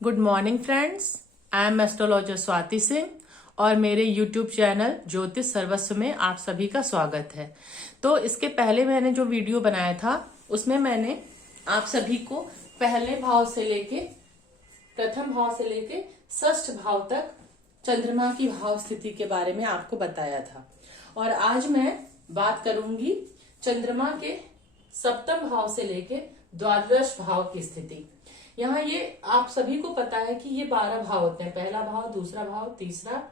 Good morning friends, I am astrologer Swati Singh और मेरे YouTube channel ज्योतिष सर्वस्व में आप सभी का स्वागत है। तो इसके पहले मैंने जो वीडियो बनाया था उसमें मैंने आप सभी को पहले भाव से लेके प्रथम भाव से लेके षष्ठ भाव तक चंद्रमा की भाव स्थिति के बारे में आपको बताया था। और आज मैं बात करूंगी चंद्रमा के सप्तम भाव से लेके द्वादश भाव की स्थिति। यहाँ ये आप सभी को पता है कि ये 12 भाव होते हैं। पहला भाव, दूसरा भाव, तीसरा,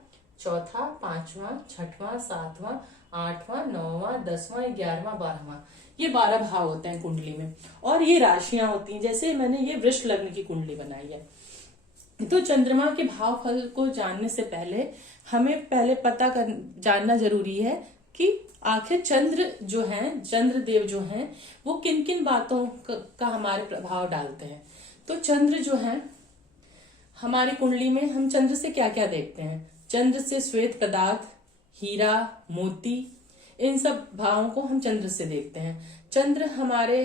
चौथा, पांचवा, छठवां, सातवां, आठवां, नौवां, 10वां, 11वां, 12वां, ये 12 भाव होते हैं कुंडली में। और ये राशियां होती हैं। जैसे मैंने ये वृष लग्न की कुंडली बनाई है। तो चंद्रमा के भाव फल को जानने से पहले हमें पहले जानना जरूरी है कि आखिर चंद्र जो हैं, चंद्र देव जो हैं, वो किन किन बातों का हमारे प्रभाव डालते हैं। तो चंद्र जो है हमारी कुंडली में, हम चंद्र से क्या क्या देखते हैं। चंद्र से श्वेत पदार्थ, हीरा, मोती, इन सब भावों को हम चंद्र से देखते हैं। चंद्र हमारे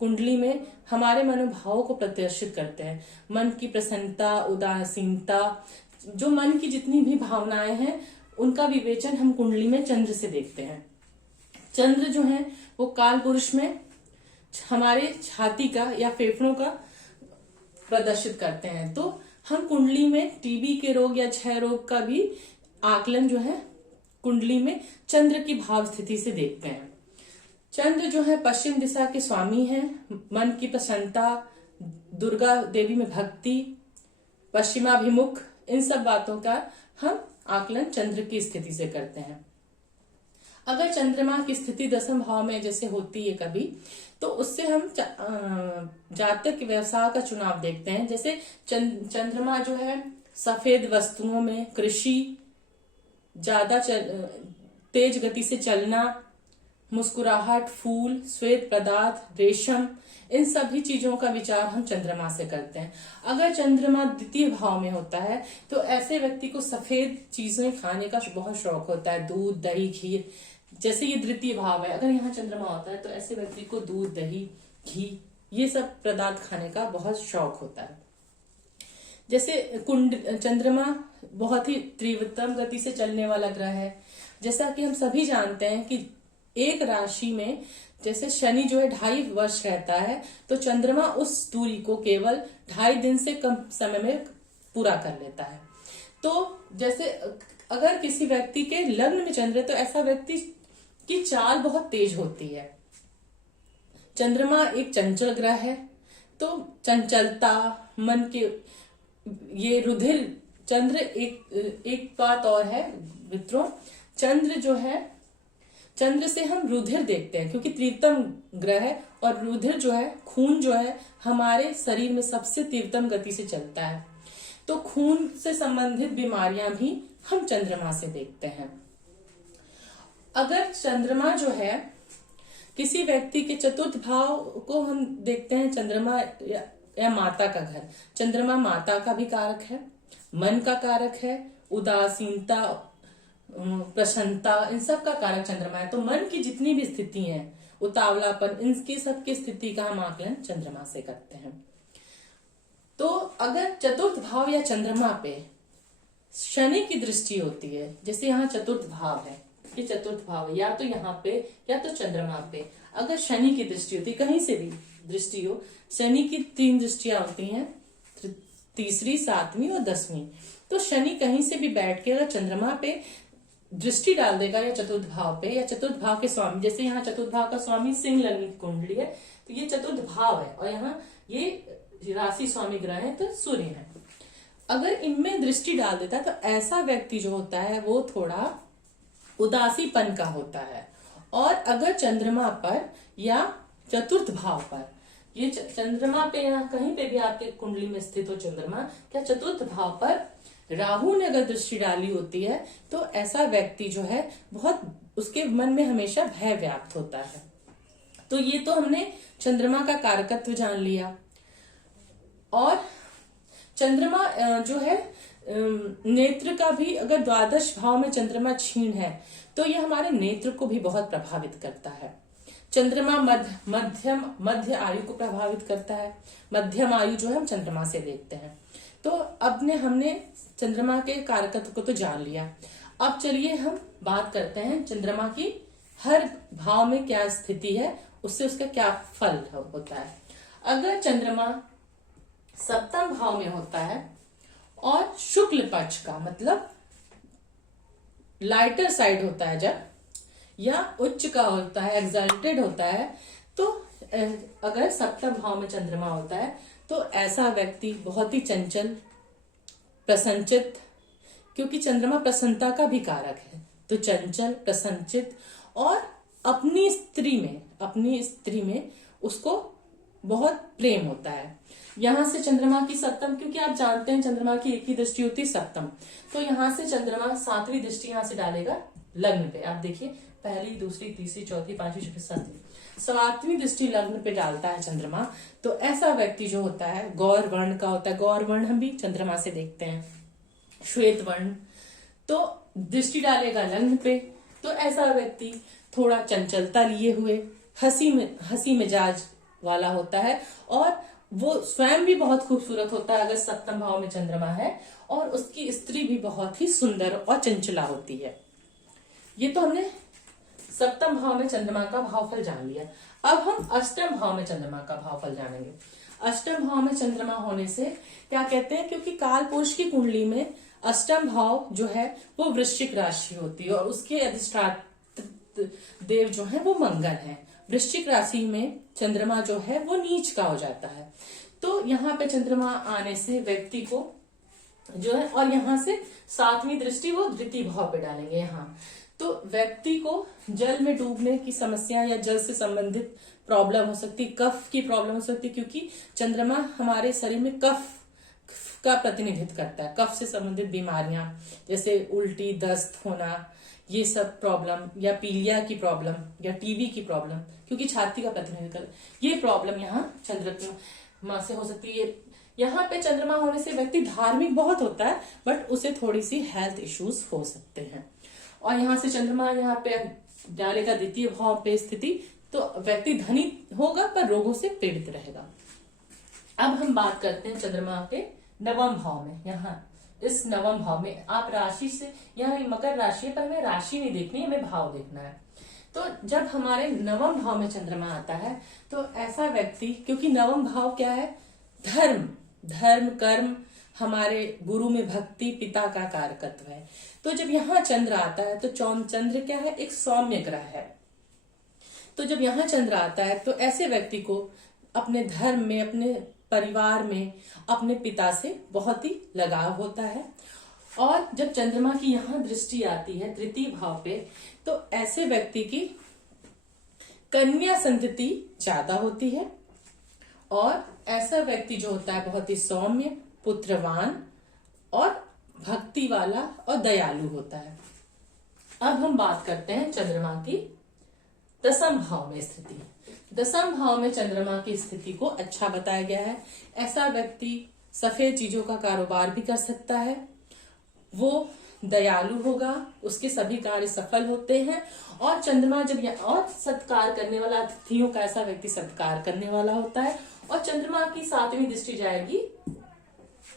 कुंडली में हमारे मनोभावों को प्रदर्शित करते हैं। मन की प्रसन्नता, उदासीनता, जो मन की जितनी भी भावनाएं हैं उनका विवेचन हम कुंडली में चंद्र से देखते हैं। चंद्र जो है वो काल पुरुष में हमारे छाती का या फेफड़ों का प्रदर्शित करते हैं। तो हम कुंडली में टीबी के रोग या क्षय रोग का भी आकलन जो है कुंडली में चंद्र की भाव स्थिति से देखते हैं। चंद्र जो है पश्चिम दिशा के स्वामी हैं। मन की प्रसन्नता, दुर्गा देवी में भक्ति, पश्चिमाभिमुख, इन सब बातों का हम आकलन चंद्र की स्थिति से करते हैं। अगर चंद्रमा की स्थिति दसम भाव में जैसे होती है कभी, तो उससे हम जातक व्यवसाय का चुनाव देखते हैं। जैसे चंद्रमा जो है सफेद वस्तुओं में, कृषि, ज्यादा तेज गति से चलना, मुस्कुराहट, फूल, श्वेत पदार्थ, रेशम, इन सभी चीजों का विचार हम चंद्रमा से करते हैं। अगर चंद्रमा द्वितीय भाव में होता है तो ऐसे व्यक्ति को सफेद चीजें खाने का बहुत शौक होता है। दूध, दही, खीर, जैसे ये द्वितीय भाव है। अगर यहाँ चंद्रमा होता है तो ऐसे व्यक्ति को दूध, दही, घी, ये सब पदार्थ खाने का बहुत शौक होता है। जैसे चंद्रमा बहुत ही तीव्रतम गति से चलने वाला ग्रह है। जैसा कि हम सभी जानते हैं कि एक राशि में जैसे शनि जो है 2.5 वर्ष रहता है, तो चंद्रमा उस दूरी को केवल 2.5 दिन से कम समय में पूरा कर लेता है। तो जैसे अगर किसी व्यक्ति के लग्न में चंद्र है तो ऐसा व्यक्ति की चाल बहुत तेज होती है। चंद्रमा एक चंचल ग्रह है, तो चंचलता, मन के ये रुधिर, चंद्र एक बात और है मित्रों, चंद्र जो है, चंद्र से हम रुधिर देखते हैं क्योंकि तीव्रतम ग्रह है। और रुधिर जो है, खून जो है, हमारे शरीर में सबसे तीव्रतम गति से चलता है। तो खून से संबंधित बीमारियां भी हम चंद्रमा से देखते हैं। अगर चंद्रमा जो है किसी व्यक्ति के चतुर्थ भाव को हम देखते हैं, चंद्रमा या माता का घर। चंद्रमा माता का भी कारक है, मन का कारक है, उदासीनता, प्रसन्नता, इन सब का कारक चंद्रमा है। तो मन की जितनी भी स्थिति है, उतावलापन, इनकी सबकी स्थिति का हम आकलन चंद्रमा से करते हैं। तो अगर चतुर्थ भाव या चंद्रमा पे शनि की दृष्टि होती है, जैसे यहाँ चतुर्थ भाव है, ये चतुर्थ भाव है, या तो यहाँ पे या तो चंद्रमा पे अगर शनि की दृष्टि होती, कहीं से भी दृष्टि हो, शनि की 3 दृष्टियां होती हैं, तीसरी, 7वीं और 10वीं। तो शनि कहीं से भी बैठ के अगर चंद्रमा पे दृष्टि डाल देगा या चतुर्थ भाव पे, या चतुर्थ भाव के स्वामी, जैसे यहाँ चतुर्थ भाव का स्वामी सिंह लग्न की कुंडली है, तो ये चतुर्थ भाव है और यहाँ ये राशि स्वामी ग्रह है तो सूर्य है। अगर इनमें दृष्टि डाल देता है तो ऐसा व्यक्ति जो होता है वो थोड़ा उदासीपन का होता है। और अगर चंद्रमा पर या चतुर्थ भाव पर, ये चंद्रमा पे या कहीं पे भी आपके कुंडली में स्थित हो चंद्रमा, क्या चतुर्थ भाव पर राहु ने अगर दृष्टि डाली होती है तो ऐसा व्यक्ति जो है बहुत, उसके मन में हमेशा भय व्याप्त होता है। तो ये तो हमने चंद्रमा का कारकत्व जान लिया। और चंद्रमा जो है नेत्र का भी, अगर द्वादश भाव में चंद्रमा क्षीण है तो यह हमारे नेत्र को भी बहुत प्रभावित करता है। चंद्रमा मध्य आयु को प्रभावित करता है। मध्यम आयु जो है हम चंद्रमा से देखते हैं। तो हमने चंद्रमा के कारकत्व को तो जान लिया। अब चलिए हम बात करते हैं चंद्रमा की हर भाव में क्या स्थिति है, उससे उसका क्या फल होता है। अगर चंद्रमा सप्तम भाव में होता है और शुक्ल पक्ष का मतलब लाइटर साइड होता है जब, या उच्च का होता है, एक्सल्टेड होता है, तो अगर सप्तम भाव में चंद्रमा होता है तो ऐसा व्यक्ति बहुत ही चंचल, प्रसन्नचित, क्योंकि चंद्रमा प्रसन्नता का भी कारक है, तो चंचल, प्रसन्नचित और अपनी स्त्री में उसको बहुत प्रेम होता है। यहां से चंद्रमा की सप्तम, क्योंकि आप जानते हैं चंद्रमा की एक ही दृष्टि होती है सप्तम, तो यहां से चंद्रमा सातवीं दृष्टि यहां से डालेगा लग्न पे। आप देखिए पहली, दूसरी, तीसरी, चौथी, पांचवी, छठी, सातवीं दृष्टि लग्न पे डालता है चंद्रमा। तो ऐसा व्यक्ति जो होता है गौर वर्ण का होता है। गौर वर्ण हम भी चंद्रमा से देखते हैं, श्वेत वर्ण, तो दृष्टि डालेगा लग्न पे। तो ऐसा व्यक्ति थोड़ा चंचलता लिए हुए, हंसी मिजाज वाला होता है और वो स्वयं भी बहुत खूबसूरत होता है अगर सप्तम भाव में चंद्रमा है, और उसकी स्त्री भी बहुत ही सुंदर और चंचला होती है। ये तो हमने सप्तम भाव में चंद्रमा का भावफल जान लिया। अब हम अष्टम भाव में चंद्रमा का भावफल जानेंगे। अष्टम भाव में चंद्रमा होने से क्या कहते हैं, क्योंकि काल पुरुष की कुंडली में अष्टम भाव जो है वो वृश्चिक राशि होती है और उसके अधिष्ठाता देव जो है वो मंगल है। वृश्चिक राशि में चंद्रमा जो है वो नीच का हो जाता है। तो यहाँ पे चंद्रमा आने से व्यक्ति को जो है, और यहाँ से सातवीं दृष्टि वो द्वितीय भाव पे डालेंगे यहाँ, तो व्यक्ति को जल में डूबने की समस्या या जल से संबंधित प्रॉब्लम हो सकती है, कफ की प्रॉब्लम हो सकती है, क्योंकि चंद्रमा हमारे शरीर में कफ का प्रतिनिधित्व करता है। कफ से संबंधित बीमारियां जैसे उल्टी, दस्त होना, ये सब प्रॉब्लम, या पीलिया की प्रॉब्लम, या टीबी की प्रॉब्लम, क्योंकि छाती का प्रतिनिधित्व करता है, ये प्रॉब्लम यहाँ चंद्रमा से हो सकती है। यहाँ पे चंद्रमा होने से व्यक्ति धार्मिक बहुत होता है, बट उसे थोड़ी सी हेल्थ इश्यूज हो सकते हैं। और यहाँ से चंद्रमा यहाँ पे डालेगा द्वितीय भाव पे स्थिति, तो व्यक्ति धनी होगा पर रोगों से पीड़ित रहेगा। अब हम बात करते हैं चंद्रमा के नवम भाव में। यहाँ इस नवम भाव में आप राशि से, यहाँ मकर राशि है पर हमें राशि नहीं देखनी है, हमें भाव देखना है। तो जब हमारे नवम भाव में चंद्रमा आता है तो ऐसा व्यक्ति, क्योंकि नवम भाव क्या है, धर्म कर्म, हमारे गुरु में भक्ति, पिता का कारकत्व है। तो जब यहाँ चंद्र आता है तो चंद्र क्या है, एक सौम्य ग्रह है। तो जब यहाँ चंद्र आता है तो ऐसे व्यक्ति को अपने धर्म में, अपने परिवार में, अपने पिता से बहुत ही लगाव होता है। और जब चंद्रमा की यहाँ दृष्टि आती है तृतीय भाव पे, तो ऐसे व्यक्ति की कन्या संतति ज्यादा होती है और ऐसा व्यक्ति जो होता है बहुत ही सौम्य, पुत्रवान और भक्ति वाला और दयालु होता है। अब हम बात करते हैं चंद्रमा की दसम भाव में स्थिति। दसम भाव में चंद्रमा की स्थिति को अच्छा बताया गया है। ऐसा व्यक्ति सफेद चीजों का कारोबार भी कर सकता है, वो दयालु होगा, उसके सभी कार्य सफल होते हैं। और चंद्रमा जब और सत्कार करने वाला, अतिथियों का ऐसा व्यक्ति सत्कार करने वाला होता है। और चंद्रमा की सातवीं दृष्टि जाएगी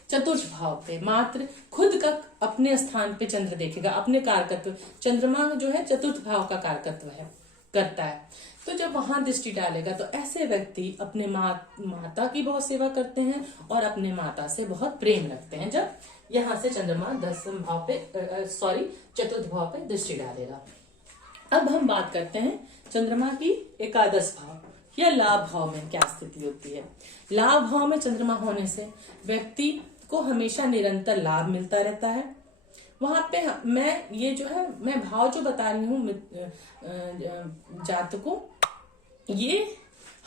चतुर्थ भाव पे, मात्र खुद का अपने स्थान पे चंद्र देखेगा, अपने कारकत्व। चंद्रमा जो है चतुर्थ भाव का कारकत्व है, करता है। तो जब वहां दृष्टि डालेगा तो ऐसे व्यक्ति अपने माता की बहुत सेवा करते हैं और अपने माता से बहुत प्रेम रखते हैं जब यहाँ से चंद्रमा दसम भाव पे चतुर्थ भाव पे दृष्टि डालेगा। अब हम बात करते हैं चंद्रमा की एकादश भाव या लाभ भाव में क्या स्थिति होती है। लाभ भाव में चंद्रमा होने से व्यक्ति को हमेशा निरंतर लाभ मिलता रहता है। वहां पे मैं भाव जो बता रही हूँ जातकों, ये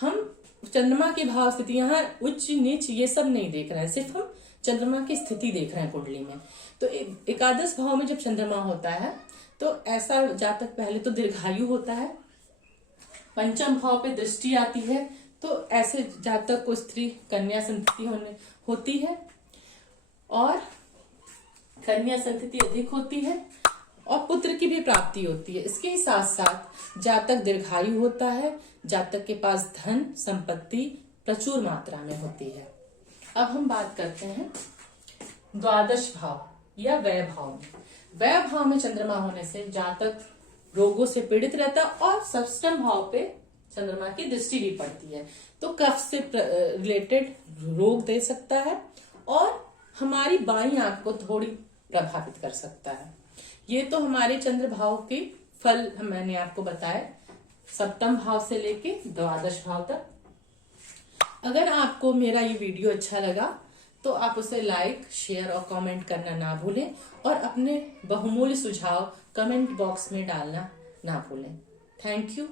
हम चंद्रमा की भाव स्थिति, यहाँ उच्च नीच ये सब नहीं देख रहे हैं, सिर्फ हम चंद्रमा की स्थिति देख रहे हैं कुंडली में। तो एकादश भाव में जब चंद्रमा होता है तो ऐसा जातक पहले तो दीर्घायु होता है। पंचम भाव पे दृष्टि आती है तो ऐसे जातक को स्त्री कन्या संतति होती है और कन्या संतति अधिक होती है। और पुत्र की भी प्राप्ति होती है। इसके ही साथ साथ जातक दीर्घायु होता है, जातक के पास धन संपत्ति प्रचुर मात्रा में होती है। अब हम बात करते हैं द्वादश भाव या व्यय भाव में। व्यय भाव में चंद्रमा होने से जातक रोगों से पीड़ित रहता है और षष्ठम भाव पे चंद्रमा की दृष्टि भी पड़ती है, तो कफ से रिलेटेड रोग दे सकता है और हमारी बाईं आंख को थोड़ी प्रभावित कर सकता है। ये तो हमारे चंद्र भाव के फल मैंने आपको बताया, सप्तम भाव से लेके द्वादश भाव तक। अगर आपको मेरा ये वीडियो अच्छा लगा तो आप उसे लाइक, शेयर और कमेंट करना ना भूलें और अपने बहुमूल्य सुझाव कमेंट बॉक्स में डालना ना भूलें। Thank you.